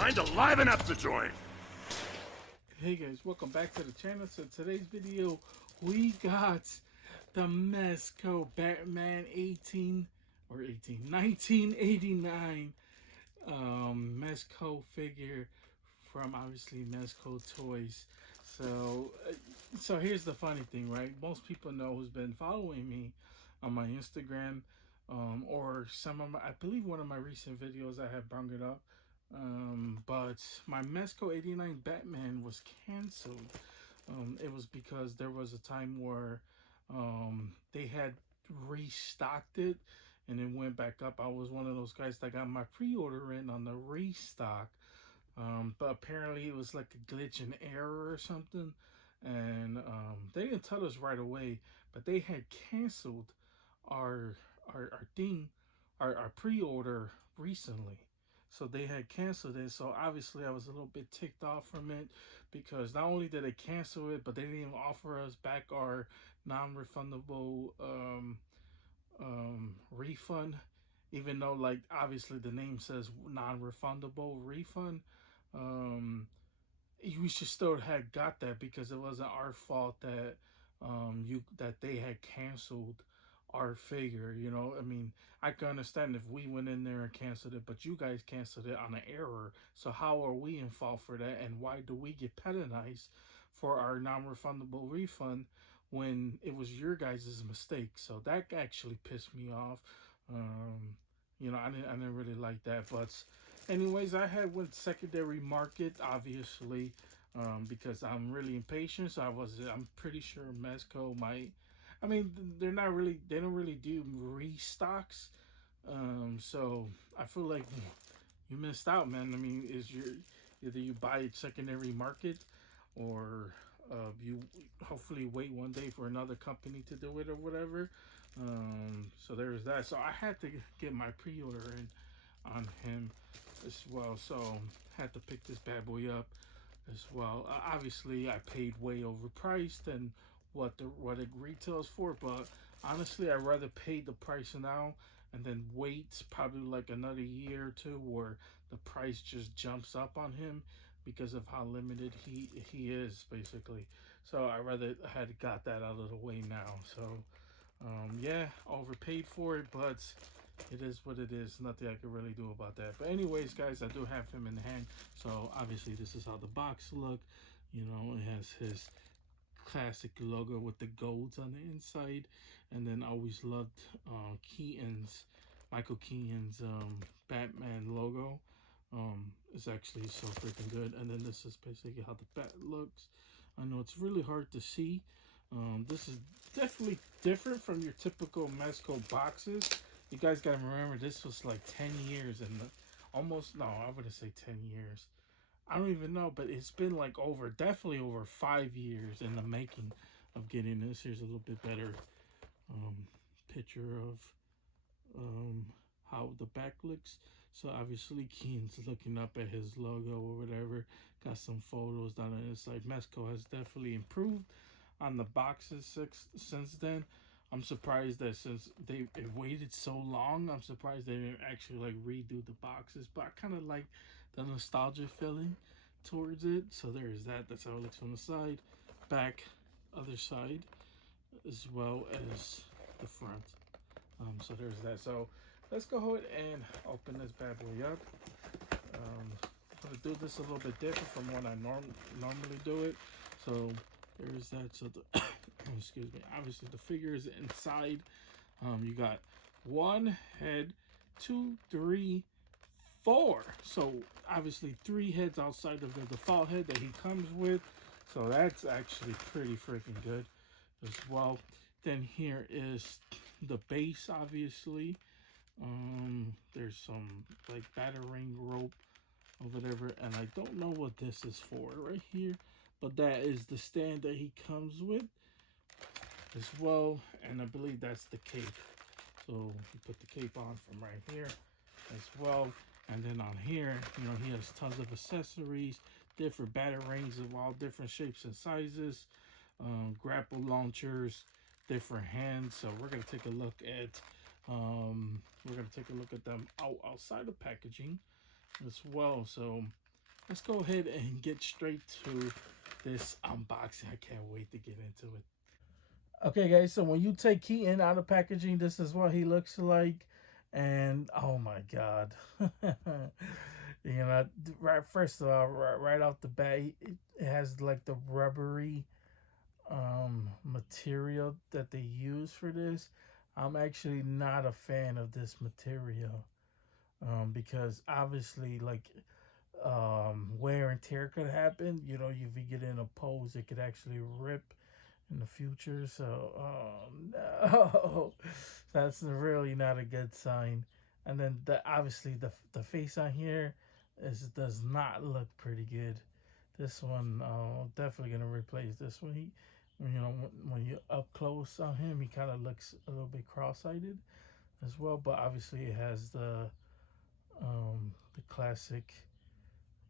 Time to liven up the joint. Hey guys, welcome back to the channel. So today's video, we got the Mezco Batman 1989 Mezco figure from obviously Mezco Toys. So here's the funny thing, right? Most people know who's been following me on my Instagram, or some of my, I believe one of my recent videos I have brought it up. But my Mezco 89 Batman was canceled. It was because there was a time where they had restocked it and it went back up. I was one of those guys that got my pre-order in on the restock. But apparently it was like a glitch and error or something. And they didn't tell us right away, but they had canceled our our thing, our pre-order recently. So they had canceled it. So obviously I was a little bit ticked off from it because not only did they cancel it, but they didn't even offer us back our non-refundable refund, even though like obviously the name says non-refundable refund. um we should still had got that because it wasn't our fault that that they had canceled our figure. You know, I mean, I can understand if we went in there and canceled it, but you guys canceled it on an error. So how are we in fault for that, and why do we get penalized for our non-refundable refund when it was your guys' mistake? So that actually pissed me off. You know, I didn't really like that. But anyways, I had went secondary market, obviously, because I'm really impatient. So I'm pretty sure Mezco might. I mean, they don't really do restocks. So I feel like you missed out, man. I mean, either you buy a secondary market, or you hopefully wait one day for another company to do it or whatever. So there's that. So I had to get my pre-order in on him as well. So had to pick this bad boy up as well. Obviously, I paid way overpriced than what it retails for, but honestly, I'd rather pay the price now and then wait probably like another year or two where the price just jumps up on him because of how limited he is basically. So I rather had got that out of the way now. So yeah, overpaid for it, but it is what it is. Nothing I can really do about that. But anyways, guys, I do have him in hand. So obviously this is how the box look. You know, it has his classic logo with the golds on the inside. And then I always loved Michael Keaton's Batman logo. It's actually so freaking good. And then this is basically how the bat looks. I know it's really hard to see. This is definitely different from your typical Mezco boxes. You guys gotta remember, this was like 10 years and almost, no, I wouldn't say 10 years. I don't even know, but it's been like definitely over 5 years in the making of getting this. Here's a little bit better picture of how the back looks. So obviously Keen's looking up at his logo or whatever. Got some photos down on the inside. Mezco has definitely improved on the boxes since then. I'm surprised that since they waited so long, I'm surprised they didn't actually like redo the boxes. But I kind of like the nostalgia feeling towards it. So there's that. That's how it looks from the side, back, other side, as well as the front. So there's that. So let's go ahead and open this bad boy up. I'm gonna do this a little bit different from what I normally do it. So there's that. So the excuse me. Obviously the figure is inside. You got one head, two, three, four. So obviously 3 heads outside of the default head that he comes with. So that's actually pretty freaking good as well. Then here is the base, obviously. There's some like battering rope or whatever, and I don't know what this is for right here, but that is the stand that he comes with as well, and I believe that's the cape. So you put the cape on from right here as well. And then on here, you know, he has tons of accessories, different batarangs of all different shapes and sizes, grapple launchers, different hands. So we're gonna take a look at them outside of packaging as well. So let's go ahead and get straight to this unboxing. I can't wait to get into it. Okay, guys, so when you take Keaton out of packaging, this is what he looks like. And oh my god. You know, right, first of all, right off the bat, it has like the rubbery material that they use for this. I'm actually not a fan of this material, because obviously, like, wear and tear could happen. You know, if you get in a pose, it could actually rip in the future. So, no, that's really not a good sign. And then obviously the face on here does not look pretty good. This one, definitely gonna replace this one. You know, when you're up close on him, he kind of looks a little bit cross-eyed as well. But obviously, it has the classic,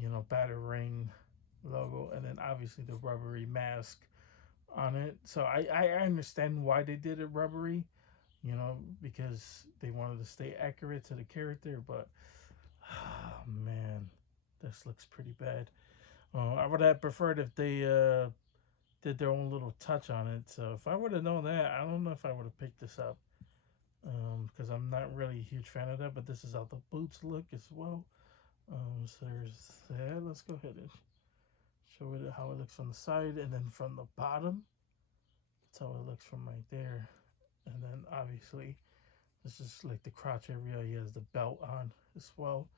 you know, battering logo, and then obviously the rubbery mask on it. So I understand why they did it rubbery, you know, because they wanted to stay accurate to the character. But oh, man, this looks pretty bad. I would have preferred if they did their own little touch on it. So if I would have known that, I don't know if I would have picked this up, because I'm not really a huge fan of that. But this is how the boots look as well. So there's that. Let's go ahead and show it how it looks from the side, and then from the bottom. That's how it looks from right there. And then obviously this is like the crotch area. He has the belt on as well.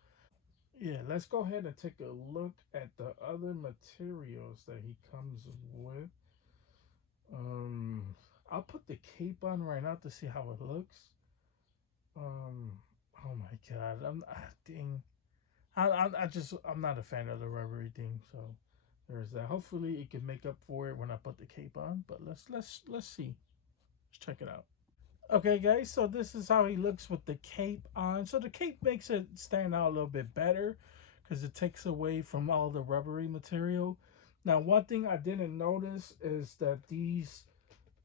Yeah, let's go ahead and take a look at the other materials that he comes with. Um, I'll put the cape on right now to see how it looks. Um, oh my god, dang. I'm not a fan of the rubbery thing, so there's that. Hopefully, it can make up for it when I put the cape on. But let's see. Let's check it out. Okay, guys. So this is how he looks with the cape on. So the cape makes it stand out a little bit better because it takes away from all the rubbery material. Now, one thing I didn't notice is that these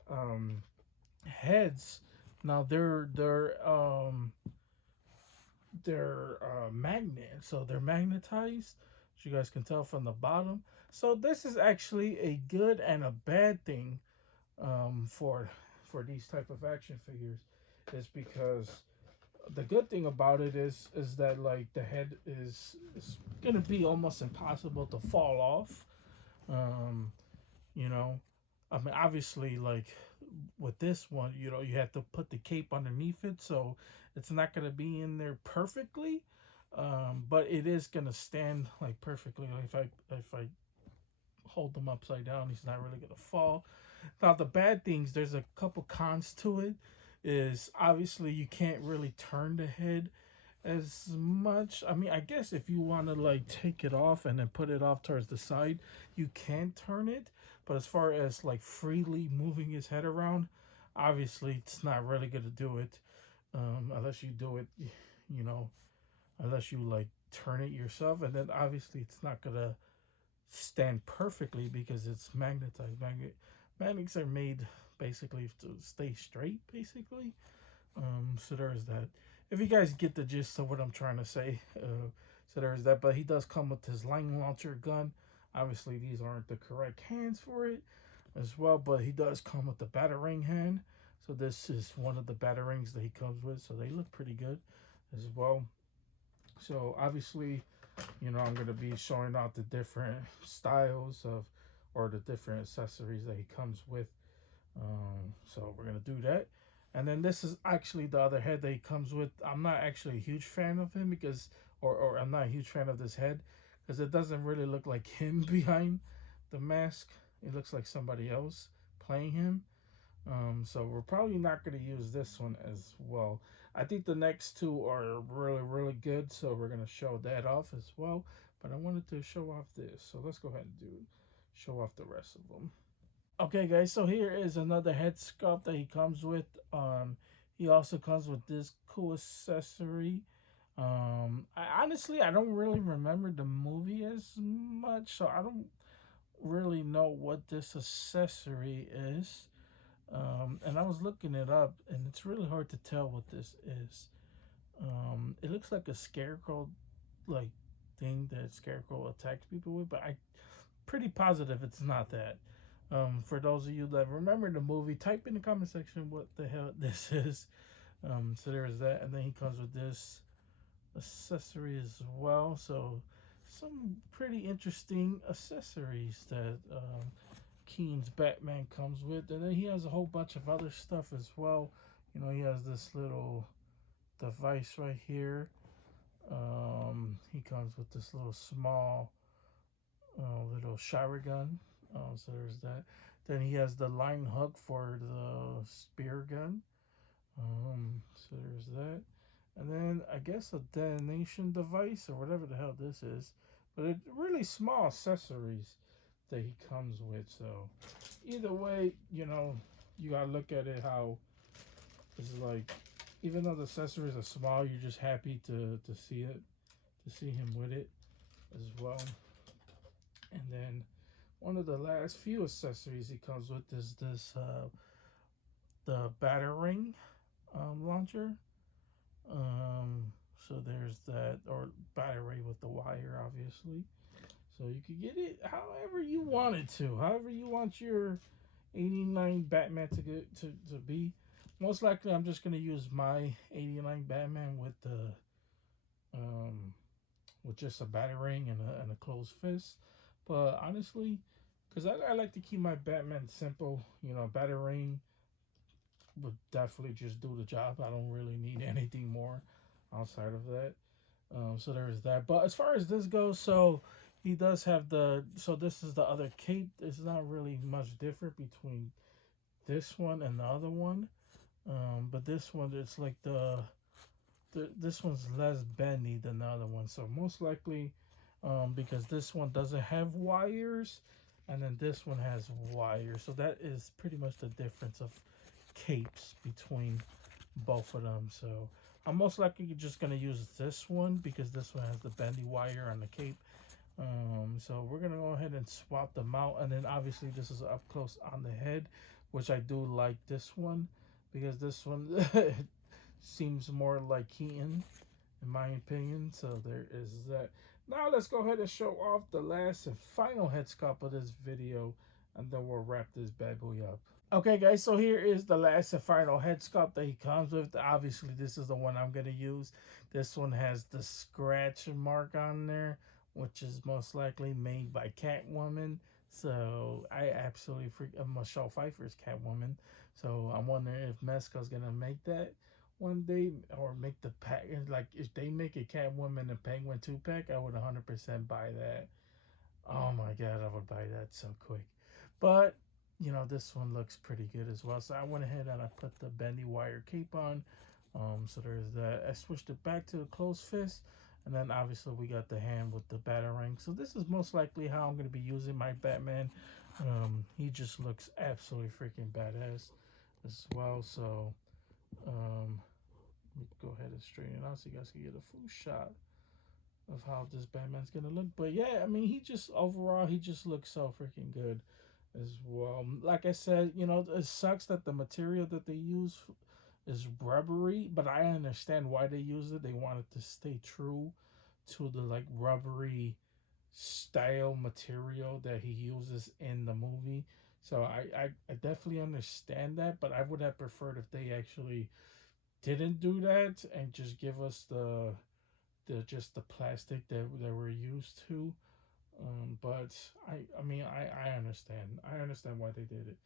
um, heads, now they're magnet, so they're magnetized, as you guys can tell from the bottom. So this is actually a good and a bad thing, for these type of action figures, is because the good thing about it is that, like, the head is gonna be almost impossible to fall off. um you know, I mean, obviously, like, with this one, you know, you have to put the cape underneath it, so it's not gonna be in there perfectly. But it is gonna stand like perfectly. Like, if I hold them upside down, he's not really gonna fall. Now, the bad things, there's a couple cons to it. Is obviously you can't really turn the head as much. I mean, I guess if you want to, like, take it off and then put it off towards the side, you can turn it. But as far as like freely moving his head around, obviously it's not really gonna do it, unless you do it, you know, unless you like turn it yourself, and then obviously it's not gonna stand perfectly because it's magnetized. Magnets are made basically to stay straight, basically. So there's that. If you guys get the gist of what I'm trying to say, so there's that. But he does come with his line launcher gun. Obviously, these aren't the correct hands for it as well, but he does come with the batarang hand. So this is one of the batarangs that he comes with. So they look pretty good as well. So obviously, you know, I'm gonna be showing out the different styles of, or the different accessories that he comes with. So we're gonna do that. And then this is actually the other head that he comes with. I'm not actually a huge fan of him because, or I'm not a huge fan of this head because it doesn't really look like him behind the mask. It looks like somebody else playing him. So we're probably not going to use this one as well. I think the next two are really, really good. So we're going to show that off as well. But I wanted to show off this. So let's go ahead and show off the rest of them. Okay, guys, so here is another head sculpt that he comes with. He also comes with this cool accessory. I don't really remember the movie as much, so I don't really know what this accessory is. And I was looking it up, and it's really hard to tell what this is. It looks like a scarecrow, like, thing that Scarecrow attacks people with, but I'm pretty positive it's not that. For those of you that remember the movie, type in the comment section what the hell this is. So there is that, and then he comes with this accessory as well. So some pretty interesting accessories that Keaton's Batman comes with, and then he has a whole bunch of other stuff as well. You know, he has this little device right here. He comes with this little small little shower gun. So there's that. Then he has the line hook for the spear gun. So there's that. And then I guess a detonation device or whatever the hell this is. But it's really small accessories that he comes with. So either way, you know, you gotta look at it how it's like, even though the accessories are small, you're just happy to see it, to see him with it as well. And then one of the last few accessories he comes with is this the battering launcher. So there's that, or battery with the wire, obviously. So you can get it however you want it to, however you want your 89 Batman to get to be. Most likely, I'm just gonna use my 89 Batman with just a battering and a closed fist. But honestly, because I like to keep my Batman simple, you know, battering would definitely just do the job. I don't really need anything more outside of that. So there's that. But as far as this goes, so he does have the. So this is the other cape. It's not really much different between this one and the other one. But this one, it's like this one's less bendy than the other one. So most likely, because this one doesn't have wires, and then this one has wires. So that is pretty much the difference of capes between both of them. So I'm most likely just gonna use this one because this one has the bendy wire on the cape. So we're gonna go ahead and swap them out, and then obviously this is up close on the head, which I do like this one because this one seems more like Keaton, in my opinion. So there is that. Now let's go ahead and show off the last and final head sculpt of this video, and then we'll wrap this bad boy up. Okay, guys, so here is the last and final head sculpt that he comes with. Obviously, this is the one I'm going to use. This one has the scratch mark on there, which is most likely made by Catwoman. So I absolutely Michelle Pfeiffer's Catwoman. So I'm wondering if Mezco's going to make that one day, or make the pack. Like, if they make a Catwoman and Penguin 2-pack, I would 100% buy that. Oh my god, I would buy that so quick. But you know, this one looks pretty good as well. So I went ahead and I put the bendy wire cape on. So there's that. I switched it back to the closed fist, and then obviously we got the hand with the batarang. So this is most likely how I'm going to be using my Batman. He just looks absolutely freaking badass as well. So let me go ahead and straighten it out so you guys can get a full shot of how this Batman's gonna look. But yeah, I mean, he just overall, he just looks so freaking good as well. Like I said, you know, it sucks that the material that they use is rubbery, but I understand why they use it. They wanted to stay true to the like rubbery style material that he uses in the movie. So I definitely understand that, but I would have preferred if they actually didn't do that and just give us the just the plastic that we're used to. But I mean I understand. I understand why they did it.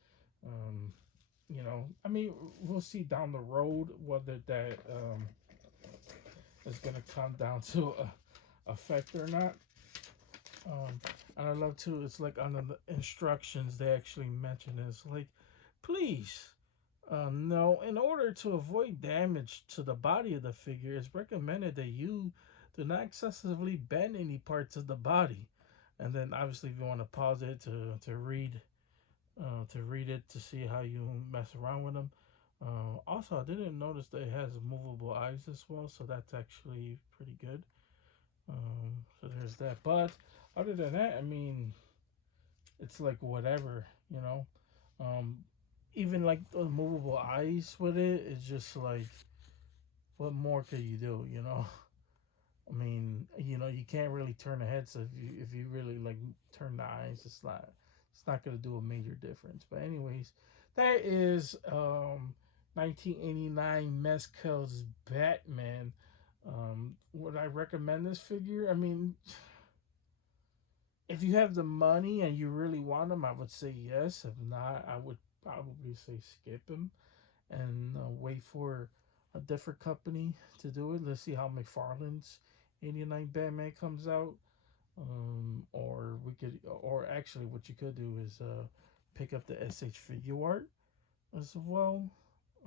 You know, I mean, we'll see down the road whether that is gonna come down to a effect or not. And I love too. It's like on the instructions they actually mention it's like, please. No, in order to avoid damage to the body of the figure, it's recommended that you do not excessively bend any parts of the body. And then, obviously, if you want to pause it to read it to see how you mess around with them. Also, I didn't notice that it has movable eyes as well, so that's actually pretty good. So there's that. But other than that, I mean, it's like whatever, you know. Um, Even like the movable eyes with it, it's just like, what more could you do, you know? I mean, you can't really turn the head. So if you really like turn the eyes, it's not gonna do a major difference. But anyways, that is 1989 Mezco's Batman. Would I recommend this figure? I mean, if you have the money and you really want him, I would say yes. If not, I would probably say skip him and wait for a different company to do it. Let's see how McFarlane's 89 Batman comes out. Or actually, what you could do is pick up the SH figure art as well.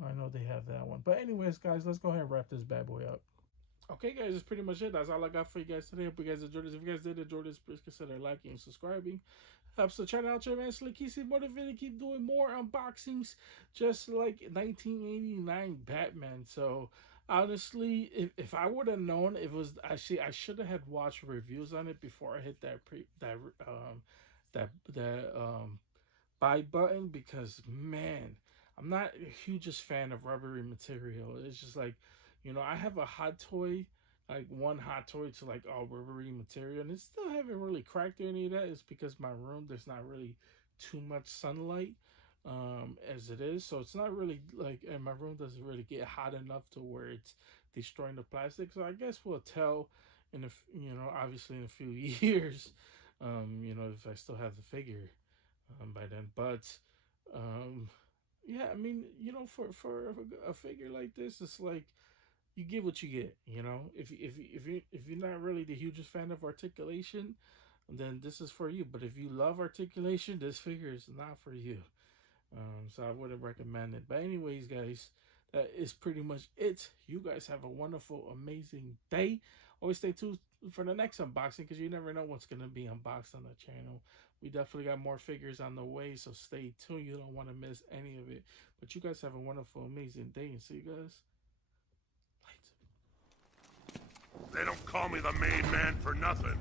I know they have that one. But anyways, guys, let's go ahead and wrap this bad boy up. Okay, guys, that's pretty much it. That's all I got for you guys today. Hope you guys enjoyed this. If you guys did enjoy this, please consider liking and subscribing. Helps the channel out tremendously. Keeps me motivated. Keep doing more unboxings, just like 1989 Batman. So honestly, if I would have known it was actually, I should have had watched reviews on it before I hit that buy button, because man, I'm not a hugest fan of rubbery material. It's just like, I have a hot toy, like one hot toy to like all rubbery material, and it still haven't really cracked or any of that. It's because my room, there's not really too much sunlight as it is, so it's not really like, and my room doesn't really get hot enough to where it's destroying the plastic. So I guess we'll tell in obviously in a few years, if I still have the figure by then. But um, yeah, I mean, for a figure like this, it's like you get what you get. If you're not really the hugest fan of articulation, then this is for you. But if you love articulation, this figure is not for you. So I wouldn't recommend it. But anyways, guys, that is pretty much it. You guys have a wonderful, amazing day. Always stay tuned for the next unboxing, because you never know what's gonna be unboxed on the channel. We definitely got more figures on the way, so stay tuned. You don't want to miss any of it. But you guys have a wonderful, amazing day, and see you guys later. They don't call me the main man for nothing.